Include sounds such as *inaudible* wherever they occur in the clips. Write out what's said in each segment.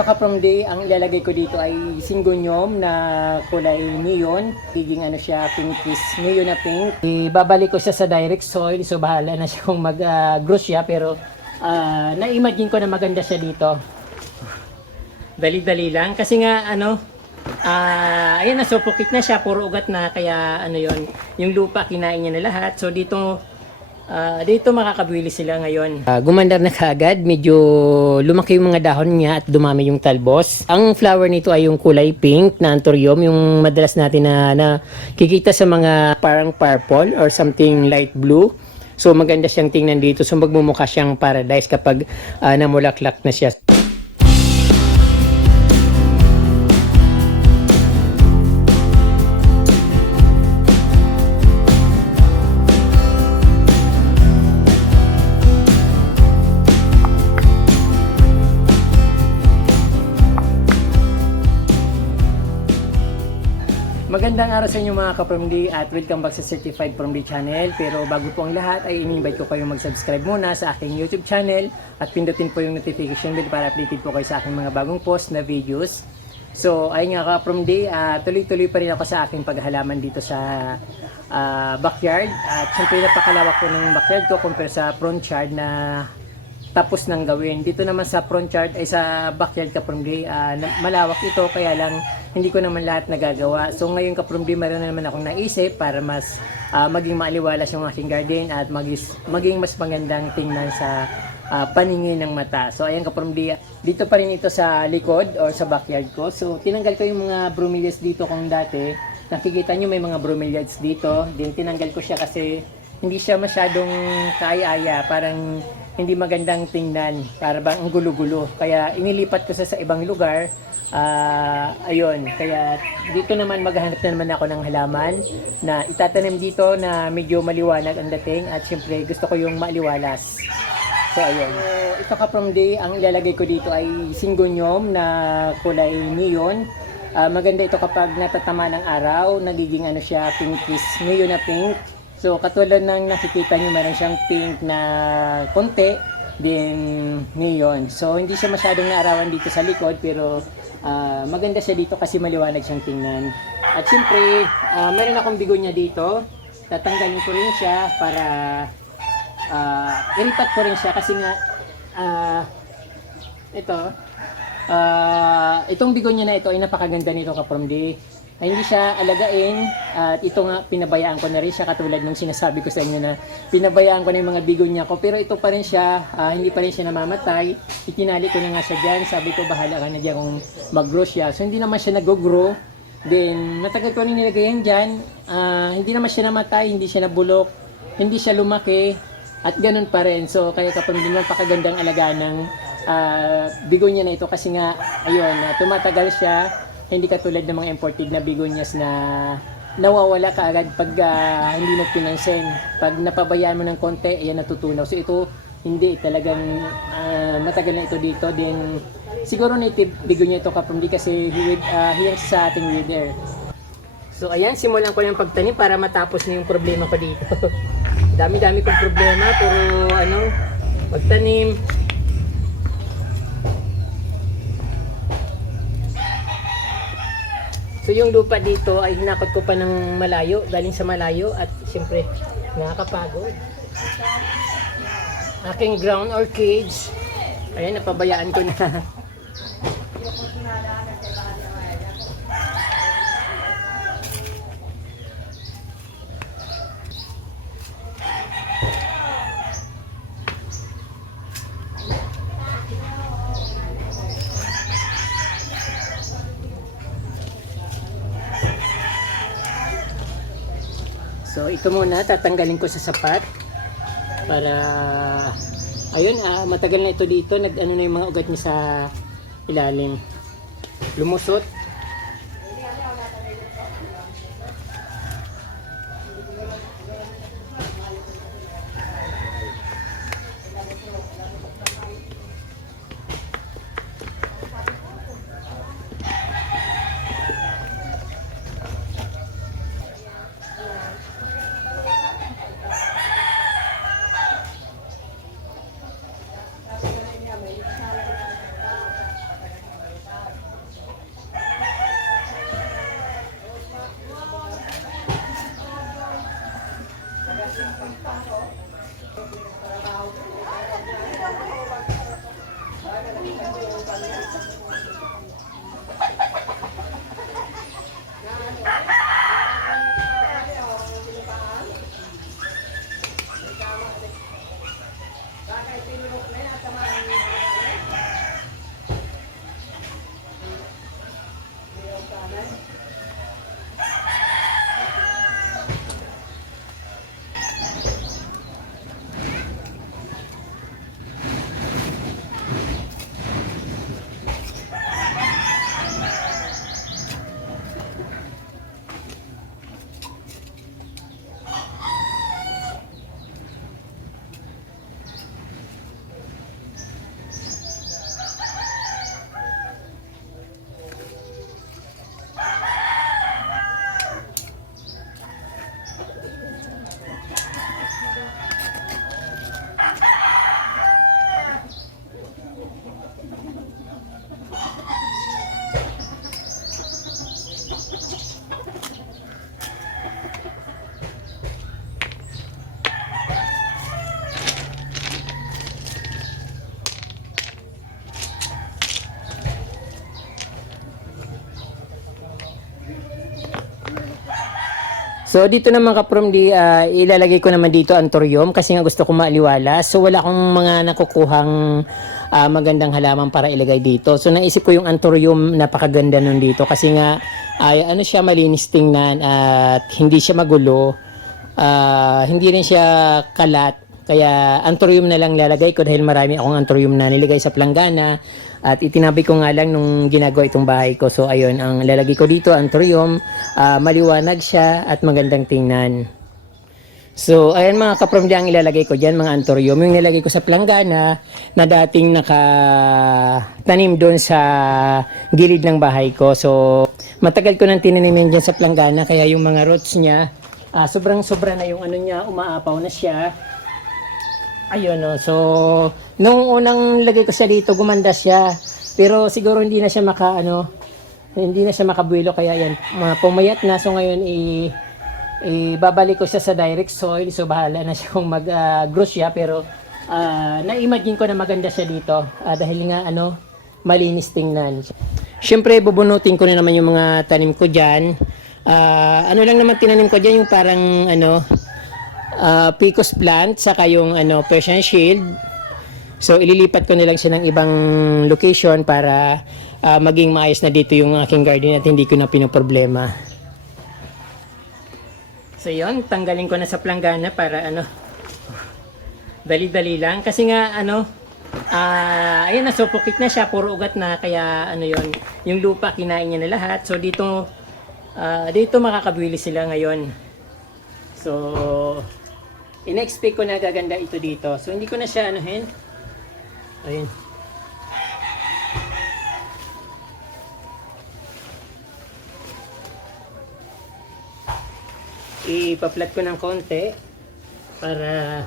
ito ka from day, ang ilalagay ko dito ay singonium na kulay neon. Giging ano siya, pinkish, neon na pink. Ibabalik ko siya sa direct soil, so bahala na siya kung mag-grow siya. Pero ah, na-imagine ko na maganda siya dito. Dali-dali lang. Kasi nga, ano, ah ayan, nasupukit na siya. Puro ugat na. Kaya, ano yon yung lupa, kinain niya na lahat. So, dito, Ah, dito makakabili sila ngayon. Ah, gumandar na kaagad, medyo lumaki yung mga dahon niya at dumami yung talbos. Ang flower nito ay yung kulay pink na anthurium, yung madalas natin na, na kikita sa mga parang purple or something light blue. So maganda siyang tingnan dito. So magmumukha siyang paradise kapag ah, namulaklak na siya. Magandang araw sa inyo mga ka-Promdi at welcome back sa Certified Promdi channel. Pero bago po ang lahat ay ini-invite ko kayong mag-subscribe muna sa aking YouTube channel at pindutin po yung notification bell para updated po kayo sa aking mga bagong post na videos. So ayun nga ka-Promdi, ah, tuloy-tuloy pa rin ako sa aking paghalaman dito sa ah, backyard. At syempre napakalawak po ng backyard ko compare sa front yard na tapos nang gawin. Dito naman sa front yard ay sa backyard Kaprumdi, uh, malawak ito kaya lang hindi ko naman lahat nagagawa. So ngayon Kaprumdi meron na naman akong naisip para mas ah, maging maaliwalas yung aking garden at magis, maging mas magandang tingnan sa ah, paningin ng mata. So ayan Kaprumdi, dito pa rin ito sa likod or sa backyard ko. So tinanggal ko yung mga bromeliads dito kung dati. Nakikita nyo may mga bromeliads dito. Din tinanggal ko siya kasi hindi siya masyadong kaaya-aya. Parang hindi magandang tingnan, para bang ang gulo-gulo. Kaya inilipat ko sa sa ibang lugar. Ah, ayun, kaya dito naman maghahanap na naman ako ng halaman na itatanim dito na medyo maliwanag ang dating at syempre gusto ko yung maliwalas. So ayun. So, ito ka from day, ang ilalagay ko dito ay singonium na kulay neon. Ah, maganda ito kapag natatama ng araw, nagiging ano siya, pinkish, neon na pink. So, katulad ng nakikita nyo, meron siyang pink na konti, din neon. So, hindi siya masyadong naarawan dito sa likod, pero ah, maganda siya dito kasi maliwanag siyang tingnan. At siyempre, ah, meron akong bigonya dito. Tatanggalin ko rin siya para uh, ilipat ko rin siya kasi nga ah, ito ah, itong bigonya na ito ay napakaganda nito ka from the na hindi siya alagain. At ito nga pinabayaan ko na rin siya katulad ng sinasabi ko sa inyo na pinabayaan ko na yung mga bigonya ko. Pero ito pa rin siya ah, hindi pa rin siya namamatay. Itinali ko na nga siya dyan. Sabi ko bahala ka na dyan kung mag-grow siya. So hindi naman siya nag-grow. Then matagal ko rin nilagay yan dyan. Ah, hindi naman siya namatay hindi siya nabulok hindi siya lumaki at ganun pa rin. So kaya kapag hindi napakagandang alaga ng ah, bigonya na ito kasi nga ayun ah, tumatagal siya hindi katulad ng mga imported na begonias na nawawala ka agad pag ah, hindi mo pinansin. Pag napabayaan mo ng konti, ayan natutunaw. So ito, hindi talagang ah, matagal na ito dito. Then siguro native begonia ito kapag hindi kasi hiwid, uh, hiyang sa ating wither. So ayan, simulan ko ng pagtanim para matapos na yung problema ko dito. *laughs* Dami-dami kong problema, puro ano, pagtanim, So yung lupa dito ay hinakot ko pa ng malayo, galing sa malayo at siyempre nakakapagod. Aking ground or cage, ayan napabayaan ko na. *laughs* So ito muna, tatanggalin ko sa sapat para ayun, ah, matagal na ito dito, nag ano na yung mga ugat niya sa ilalim. Lumusot. So dito naman ka from di ah, ilalagay ko naman dito ang thorium kasi nga gusto ko maaliwala. So wala akong mga nakukuhang ah, magandang halaman para ilagay dito. So naisip ko yung anthurium napakaganda nun dito kasi nga ay ano siya malinis tingnan at hindi siya magulo. Ah, hindi rin siya kalat. Kaya anthurium na lang lalagay ko dahil marami akong anthurium na nilagay sa planggana at itinabi ko nga lang nung ginagawa itong bahay ko. So ayun, ang lalagay ko dito anthurium, ah, maliwanag siya at magandang tingnan. So, ayan mga kapromdi ang ilalagay ko dyan, mga anthurium. Yung nilagay ko sa planggana na dating nakatanim doon sa gilid ng bahay ko. So, matagal ko nang tinanim yan dyan sa planggana. Kaya yung mga roots niya, ah, sobrang sobra na yung ano niya, umaapaw na siya. Ayun, no. So, nung unang lagay ko siya dito, gumanda siya. Pero siguro hindi na siya maka, ano, hindi na siya makabuelo. Kaya yan, mga pumayat na. So, ngayon, i ibabalik ko siya sa direct soil so bahala na siya kung mag-grow siya pero ah, na-imagine ko na maganda siya dito Ah, dahil nga ano malinis tingnan syempre bubunutin ko na naman yung mga tanim ko dyan Ah, ano lang naman tinanim ko dyan yung parang ano ah, picos plant saka yung ano Persian shield So ililipat ko na lang siya ng ibang location para ah, maging maayos na dito yung aking garden at hindi ko na pinoproblema. So yun, tanggalin ko na sa planggana para ano, dali-dali lang. Kasi nga ano, ah ayun, nasupukit na siya, puro ugat na. Kaya ano yon yung lupa kinain niya na lahat. So dito, ah, dito makakabili sila ngayon. So, in-expect ko na gaganda ito dito. So hindi ko na siya anuhin. Ayun. ipa-flat ko ng konti para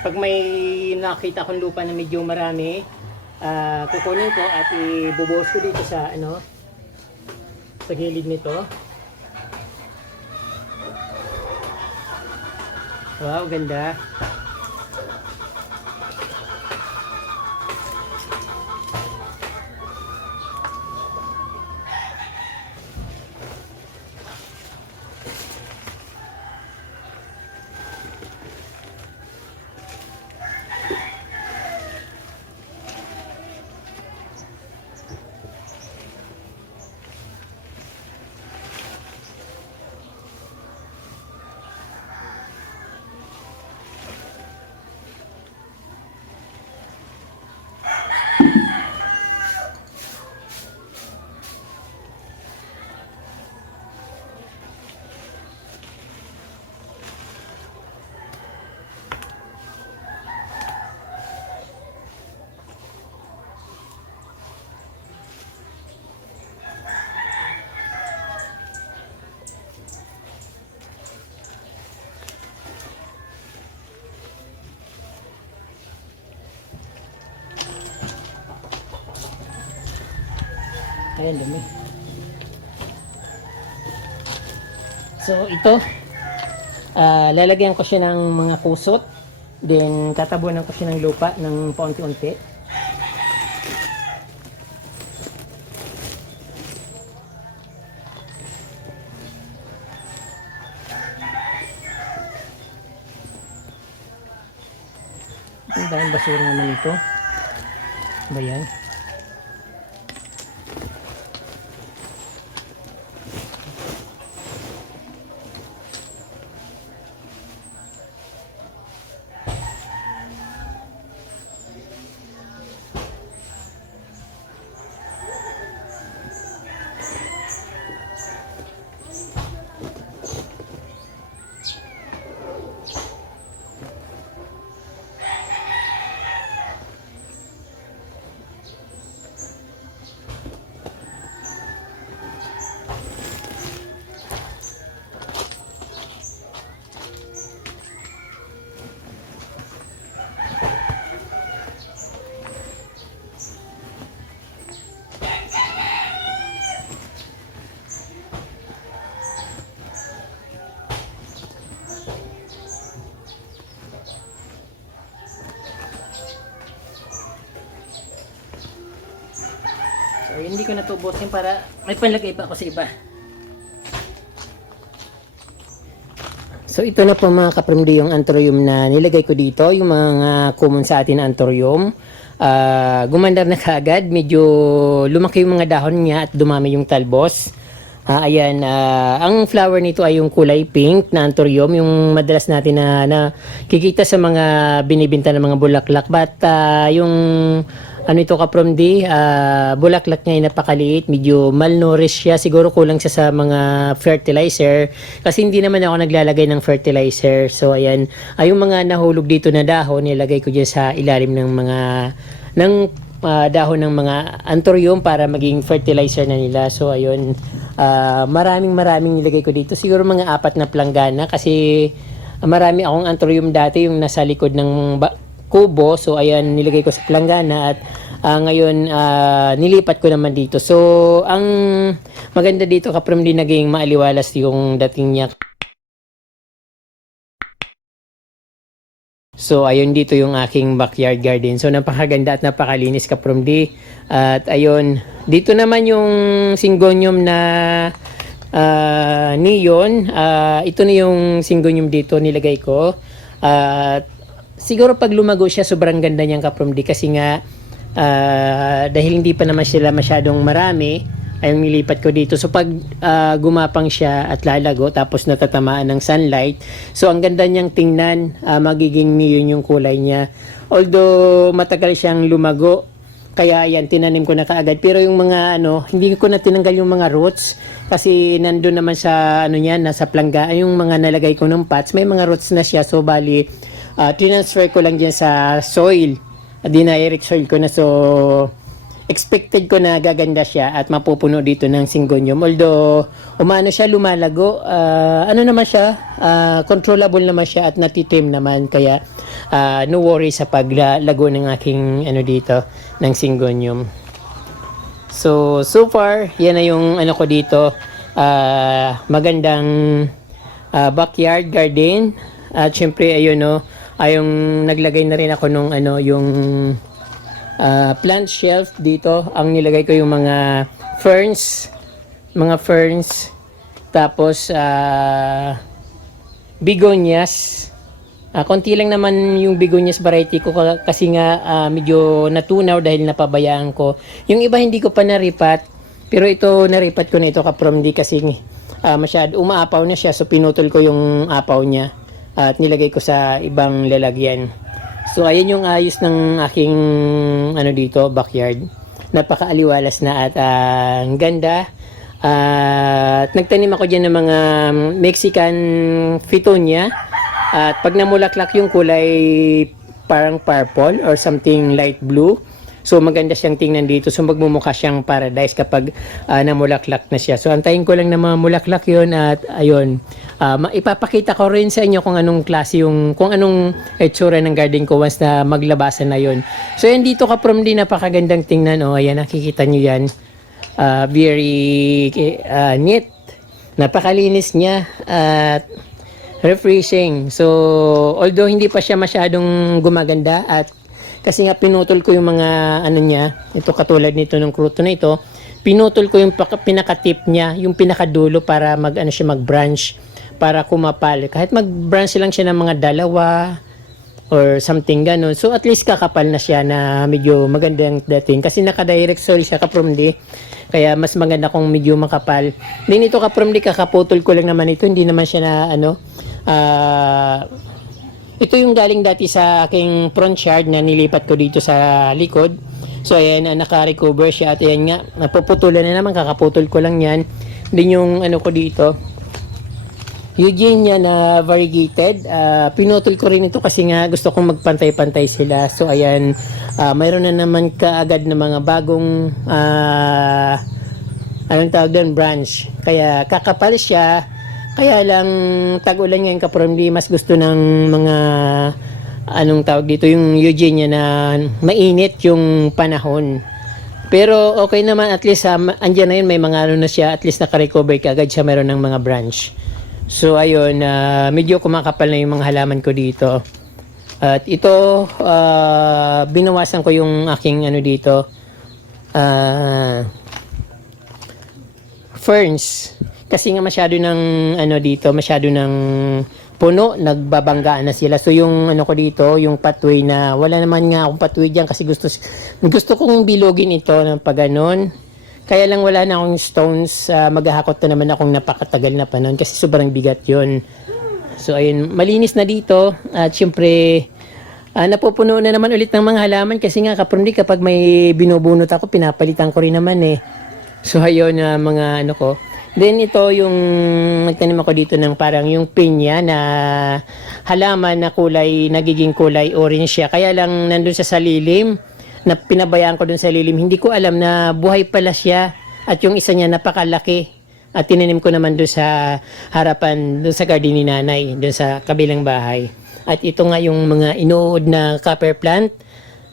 pag may nakita akong lupa na medyo marami ah, kukunin ko at ibubuhos ko dito sa ano sa gilid nito Wow, ganda. Ayan, dumi. So, ito, ah, lalagyan ko siya ng mga kusot. Then, tatabunan ko siya ng lupa ng paunti-unti. Ang daming basura naman ito. Ba yan? Hindi ko natubusin para may panlagay pa ako sa iba. So ito na po mga kaprimdi yung anthurium na nilagay ko dito, yung mga common sa atin na anthurium. Ah, gumandar na kaagad, medyo lumaki yung mga dahon niya at dumami yung talbos. Ah, ayan, ah, ang flower nito ay yung kulay pink na anthurium, yung madalas natin na, na kikita sa mga binibinta ng mga bulaklak. But ah, yung ano ito ka from D, ah, bulaklak niya ay napakaliit, medyo malnourished siya, siguro kulang siya sa mga fertilizer kasi hindi naman ako naglalagay ng fertilizer. So ayan, ay yung mga nahulog dito na dahon, nilagay ko dyan sa ilalim ng mga ng ah, dahon ng mga anthurium para maging fertilizer na nila. So ayun, ah, maraming maraming nilagay ko dito. Siguro mga apat na planggana kasi marami akong anthurium dati yung nasa likod ng kubo. So ayan, nilagay ko sa planggana at ah, ngayon ah, nilipat ko naman dito. So ang maganda dito kaprom din naging maaliwalas yung dating niya. So ayun dito yung aking backyard garden. So napakaganda at napakalinis ka from D. At ayun, dito naman yung syngonium na ah, neon. Ah, ito na yung syngonium dito nilagay ko. At siguro pag lumago siya sobrang ganda niyang ka from D kasi nga ah, dahil hindi pa naman sila masyadong marami ay nilipat ko dito. So pag ah, gumapang siya at lalago tapos natatamaan ng sunlight, so ang ganda niyang tingnan, ah, magiging neon yung kulay niya. Although matagal siyang lumago, kaya yan tinanim ko na kaagad. Pero yung mga ano, hindi ko na tinanggal yung mga roots kasi nandun naman sa ano niya, nasa plangga, yung mga nalagay ko ng pots, may mga roots na siya. So bali, ah, transfer ko lang diyan sa soil. Dinirect soil ko na so expected ko na gaganda siya at mapupuno dito ng syngonium. Although, umano siya, lumalago. ah, ano naman siya, ah, controllable naman siya at natitim naman. Kaya, ah, no worry sa paglago ng aking ano dito, ng syngonium. So, so far, yan na yung ano ko dito. ah, magandang ah, backyard garden. At syempre, ayun no, ayong naglagay na rin ako nung ano, yung ah, plant shelf dito. Ang nilagay ko yung mga ferns, mga ferns. Tapos, ah, begonias. Ah, konti lang naman yung begonias variety ko ka- kasi nga ah, medyo natunaw dahil napabayaan ko. Yung iba hindi ko pa naripat, pero ito naripat ko na ito ka from di kasi ah, masyado umaapaw na siya so pinutol ko yung apaw niya at nilagay ko sa ibang lalagyan. So ayan yung ayos ng aking ano dito backyard. Napakaaliwalas na at ah, ang ganda. At nagtanim ako diyan ng mga Mexican Fitonia. At pag namulaklak yung kulay parang purple or something light blue. So maganda siyang tingnan dito. So magmumukha siyang paradise kapag ah, namulaklak na siya. So antayin ko lang na mamulaklak yun at ayun. Ah, ma- ipapakita ko rin sa inyo kung anong klase yung kung anong itsura ng garden ko once na maglabasan na yun. So yan dito ka from din napakagandang tingnan. Oh, ayan nakikita nyo yan. Ah, very ah, neat. Napakalinis niya at refreshing. So, although hindi pa siya masyadong gumaganda at kasi nga pinutol ko yung mga ano niya, ito katulad nito ng kruto na ito, pinutol ko yung pinaka-tip niya, yung pinakadulo para mag ano siya mag-branch para kumapal. Kahit mag-branch lang siya ng mga dalawa or something ganun. So at least kakapal na siya na medyo magandang dating kasi naka-direct soil siya ka-from. Kaya mas maganda kung medyo makapal. Din ito ka-from kakaputol ko lang naman ito. Hindi naman siya na ano ah ito yung galing dati sa aking front yard na nilipat ko dito sa likod. So ayan, ah, naka-recover siya at ayan nga, napuputulan na naman, kakaputol ko lang yan. Din yung ano ko dito, Eugenia na variegated. Ah, pinutol ko rin ito kasi nga gusto kong magpantay-pantay sila. So ayan, ah, mayroon na naman kaagad na mga bagong ah, anong tawag doon, branch. Kaya kakapal siya. Kaya lang tag-ulan ngayon kapromli, mas gusto ng mga anong tawag dito, yung Eugenia na mainit yung panahon. Pero okay naman, at least um, andyan na yun, may mga ano na siya, at least nakarecover ka agad siya meron ng mga branch. So ayun, ah, medyo kumakapal na yung mga halaman ko dito. At ito, ah, binawasan ko yung aking ano dito, ah, ferns. Kasi nga masyado ng ano dito, masyado ng puno, nagbabanggaan na sila. So yung ano ko dito, yung pathway na wala naman nga akong pathway diyan kasi gusto gusto kong bilogin ito ng pag ganon. Kaya lang wala na akong stones, ah, maghahakot na naman akong napakatagal na panahon kasi sobrang bigat 'yon. So ayun, malinis na dito at syempre ah, napupuno na naman ulit ng mga halaman kasi nga kapundi kapag may binubunot ako, pinapalitan ko rin naman eh. So ayun na mga ano ko. Then ito yung nagtanim ako dito ng parang yung pinya na halaman na kulay, nagiging kulay orange siya. Kaya lang nandun sa lilim, na pinabayaan ko dun sa lilim. Hindi ko alam na buhay pala siya at yung isa niya napakalaki. At tinanim ko naman doon sa harapan, doon sa garden ni nanay, doon sa kabilang bahay. At ito nga yung mga inuod na copper plant.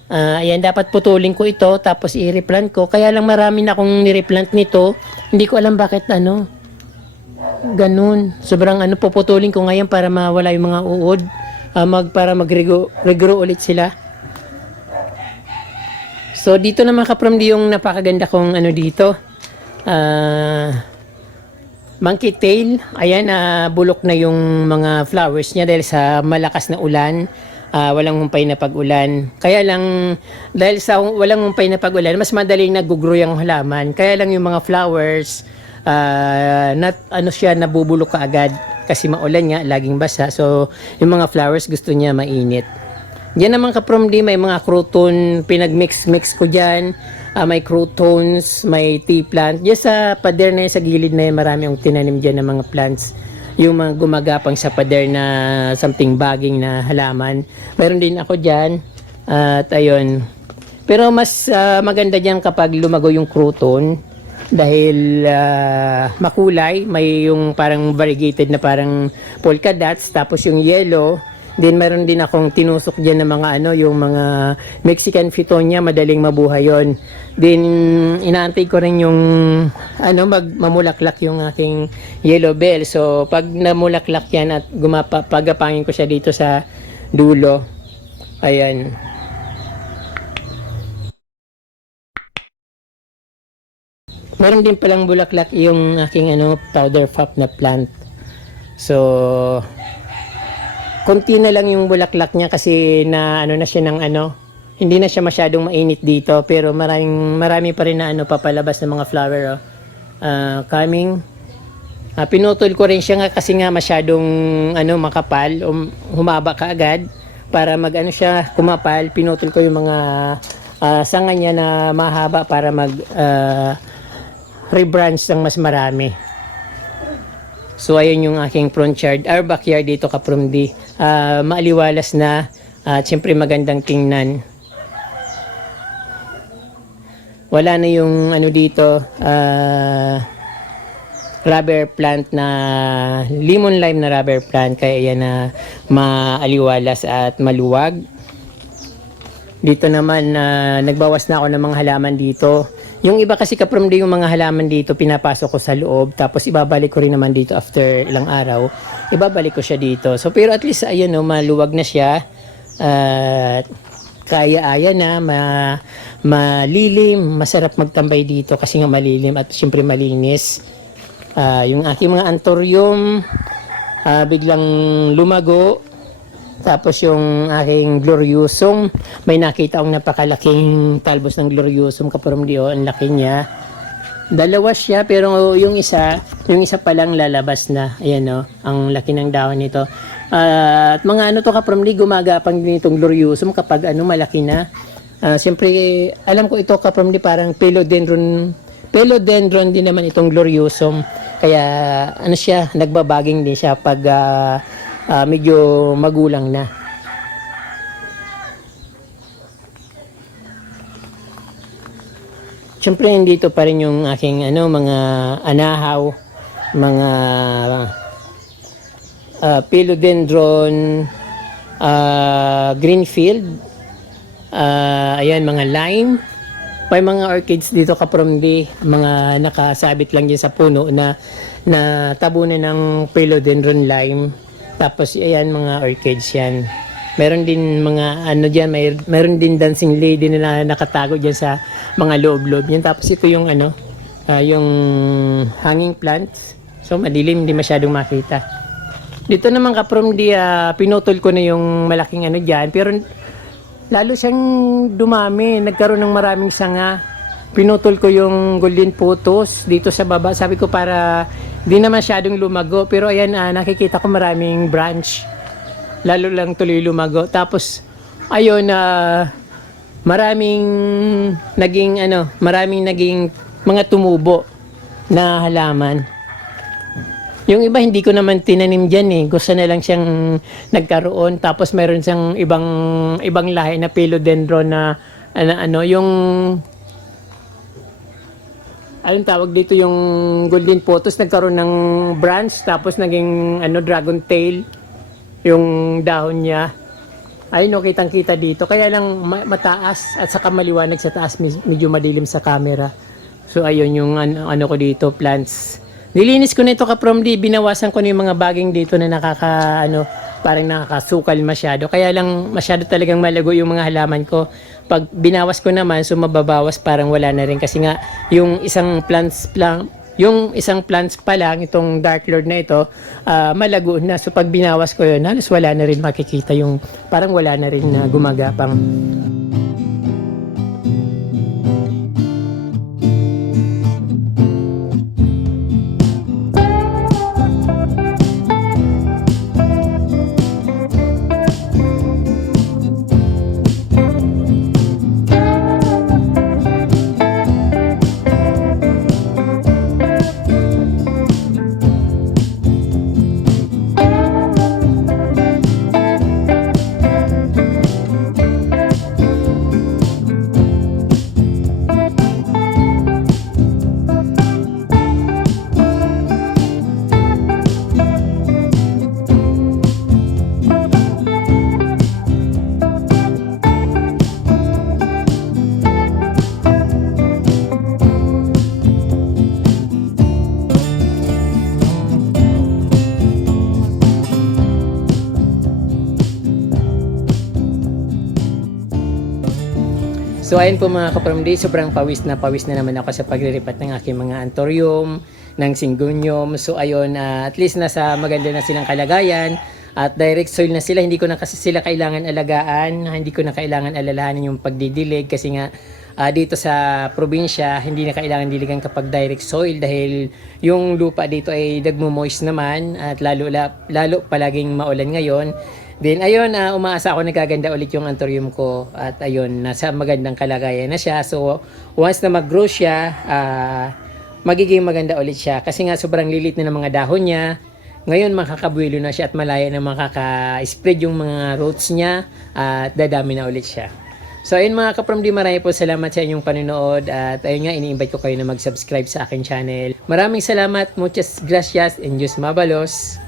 Ah, ayan, dapat putulin ko ito, tapos i-replant ko. Kaya lang marami na akong nireplant nito. Hindi ko alam bakit ano. Ganun. Sobrang ano, puputulin ko ngayon para mawala yung mga uod. Ah, mag, para mag-regrow regrow ulit sila. So, dito naman kaprom di yung napakaganda kong ano dito. Ah... Monkey tail, ayan, ah, bulok na yung mga flowers niya dahil sa malakas na ulan. Ah, walang humpay na pag-ulan. Kaya lang, dahil sa walang humpay na pag-ulan, mas madaling nag-grow yung halaman. Kaya lang yung mga flowers, ah, not, ano siya, nabubulok ka agad. Kasi maulan nga, laging basa. So, yung mga flowers gusto niya mainit. Diyan naman ka from may mga crouton, pinag-mix-mix ko dyan. Ah, may croutons, may tea plant. Diyan sa pader na yun, sa gilid na yun, marami yung tinanim dyan ng mga plants. Yung mga gumagapang sa pader na something baging na halaman. Meron din ako dyan. At ayun. Pero mas ah, maganda dyan kapag lumago yung crouton dahil ah, makulay, may yung parang variegated na parang polka dots, tapos yung yellow, Then meron din akong tinusok diyan ng mga ano, yung mga Mexican Fitonia, madaling mabuhay yon. Then inaantay ko rin yung ano, mag mamulaklak yung aking yellow bell. So pag namulaklak yan at gumapa, pagapangin ko siya dito sa dulo. Ayan. Meron din palang bulaklak yung aking ano, powder puff na plant. So, konti na lang yung bulaklak niya kasi na ano na siya ng ano, hindi na siya masyadong mainit dito pero maraming marami pa rin na ano papalabas ng mga flower oh. Ah, coming. Ah, pinutol ko rin siya nga kasi nga masyadong ano makapal, um, humaba ka agad para mag ano siya kumapal, pinutol ko yung mga ah, sanga niya na mahaba para mag ah, rebranch ng mas marami. So ayun yung aking front yard, our backyard dito ka from di. Ah, maaliwalas na at syempre magandang tingnan. Wala na yung ano dito, ah, rubber plant na lemon lime na rubber plant kaya yan na maaliwalas at maluwag. Dito naman na nagbawas na ako ng mga halaman dito. Yung iba kasi kaprom yung mga halaman dito pinapasok ko sa loob tapos ibabalik ko rin naman dito after ilang araw. Ibabalik ko siya dito. So pero at least ayun no, maluwag na siya. At kaya-aya na, ma, malilim, masarap magtambay dito kasi nga malilim at siyempre malinis. Ah, yung aking mga antorium ah, biglang lumago tapos yung aking gloriosum, may nakita akong napakalaking talbos ng gloriosum kaparom dio, ang laki niya. Dalawa siya pero yung isa, yung isa pa lang lalabas na. Ayan no, ang laki ng dahon nito. Ah, at mga ano to kaparom di gumagapang din itong gloriosum kapag ano malaki na. Ah, Siyempre, alam ko ito kaparom di parang philodendron philodendron din naman itong gloriosum. Kaya ano siya, nagbabaging din siya pag ah, ah, medyo magulang na. Siyempre, dito pa rin yung aking ano, mga anahaw, mga ah, philodendron, ah, greenfield, ah, ayan, mga lime, may mga orchids dito kapromdi, mga nakasabit lang dyan sa puno na na tabunan ng philodendron lime. Tapos ayan mga orchids yan. Meron din mga ano diyan, may meron din dancing lady na nakatago diyan sa mga loob-loob yan. Tapos ito yung ano, ah, yung hanging plants. So madilim, hindi masyadong makita. Dito naman ka from di ah, pinutol ko na yung malaking ano diyan pero lalo siyang dumami, nagkaroon ng maraming sanga. Pinutol ko yung golden photos dito sa baba. Sabi ko para di na masyadong lumago pero ayan ah, nakikita ko maraming branch. Lalo lang tuloy lumago. Tapos ayun na maraming naging ano, maraming naging mga tumubo na halaman. Yung iba hindi ko naman tinanim diyan eh. Gusto na lang siyang nagkaroon tapos meron siyang ibang ibang lahi na philodendron na ano, ano yung anong tawag dito yung golden photos nagkaroon ng branch tapos naging ano dragon tail yung dahon niya. Ay no kitang kita dito. Kaya lang ma- mataas at saka maliwanag sa taas med- medyo madilim sa camera. So ayun yung ano, ano ko dito plants. Nilinis ko na ito ka from di binawasan ko na yung mga baging dito na nakaka ano parang nakakasukal masyado. Kaya lang masyado talagang malago yung mga halaman ko pag binawas ko naman so mababawas parang wala na rin kasi nga yung isang plants lang yung isang plants pa lang, itong Dark Lord na ito, ah, malago na. So pag binawas ko yun, halos wala na rin makikita yung, parang wala na rin na gumagapang. So ayun po mga kapamdi, sobrang pawis na pawis na naman ako sa paglilipat ng aking mga antorium, ng singonium. So ayun, ah, at least nasa maganda na silang kalagayan at direct soil na sila. Hindi ko na kasi sila kailangan alagaan, hindi ko na kailangan alalahanin yung pagdidilig kasi nga ah, dito sa probinsya, hindi na kailangan diligan kapag direct soil dahil yung lupa dito ay nagmo-moist naman at lalo, la- lalo palaging maulan ngayon. Then ayun, ah, umaasa ako nagaganda ulit yung anthurium ko at ayun, nasa magandang kalagayan na siya. So once na mag-grow siya, ah, magiging maganda ulit siya kasi nga sobrang lilit na ng mga dahon niya. Ngayon makakabuelo na siya at malaya na makaka-spread yung mga roots niya at dadami na ulit siya. So ayun mga kapramdi, marami po salamat sa inyong panonood at ayun nga, ini-invite ko kayo na mag-subscribe sa aking channel. Maraming salamat, muchas gracias, and Diyos mabalos.